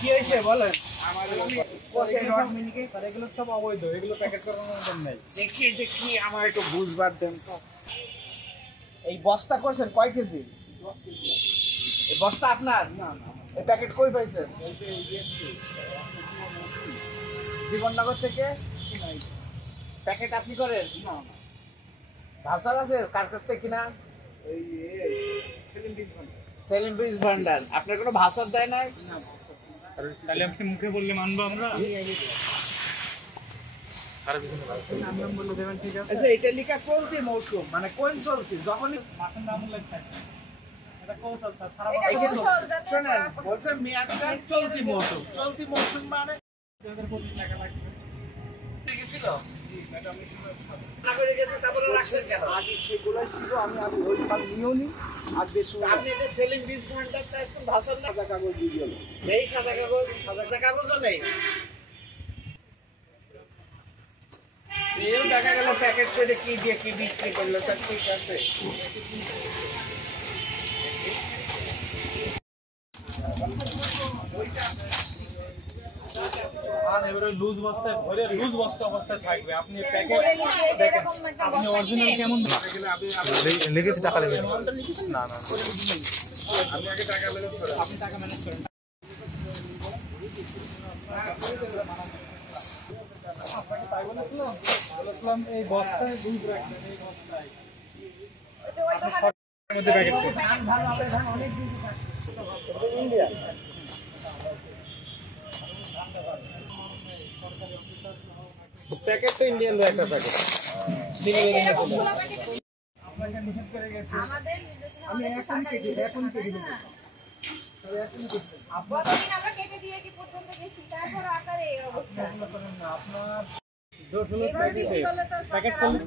কি হয়েছে বলেন। এগুলো সব অবৈধ, এগুলো প্যাকেট করানোর মতন নাই। দেখি আমার একটু বুঝবার দেন তো। এই বস্তা করছেন কয় কেজি? এই বস্তা আপনার? না না। এই প্যাকেট কই পাইছেন? জীবননগর থেকে? প্যাকেট আপনি করেন? না না। ভাউচার আছে কার কাছ থেকে কিনা? এই সেলিম ব্রিজ ভান্ডার। আপনার কোনো ভাউচার দেয় নাই? না। তাহলে আপনি মুখে বললে মানবো আমরা? আচ্ছা, এটা লিখা চলতি মৌসুম, মানে কোন চলতি? যখনই মাসের নাম উল্লেখ থাকে। এটা কৌশল স্যার, সারা শোনেন, বলছে মেয়াদটা চলতি মৌসুম। চলতি মৌসুম মানে টাকা লাগবে। গেছিল নাগরিক গেছে, তারপরে রাখছেন কেন? আগে সেগুলোই ছিল, আমি ওই ফাল নিয়েও নি। আর বেশ আপনি এটা সেলিং বীজ ভান্ডার চাইছেন, ভাষণ না? সাদা কাগজ দিয়ে গেল। নেই সাদা কাগজ, সাদা কাগজও নেই। এও দেখা গেল প্যাকেট করে কি দিয়ে কি বিক্রি করলো, তার ঠিক আছে। আর এবারে লুজ বস্তায় ভরে লুজ বস্তা অবস্থায় থাকবে। আপনি প্যাকেট আপনি অরিজিনাল কেমন লিখেছি, টাকা লিখেছি না না আপনি আগে টাকা ম্যানেজ করেন। আপনি টাকা ম্যানেজ করেন। বলেছিলাম এই বস্তায় দুধ রাখবেন, এই বস্তায় মধ্যে প্যাকেট প্যাকেট তো ইন্ডিয়ান একটা প্যাকেট আপনাকে নিষেধ করে গেছে। আমি এখন কেটে আমরা কেটে দিয়ে কি পর্যন্ত গেছি, তারপর আকারে এই অবস্থা। আপনার 10 প্যাকেট করলে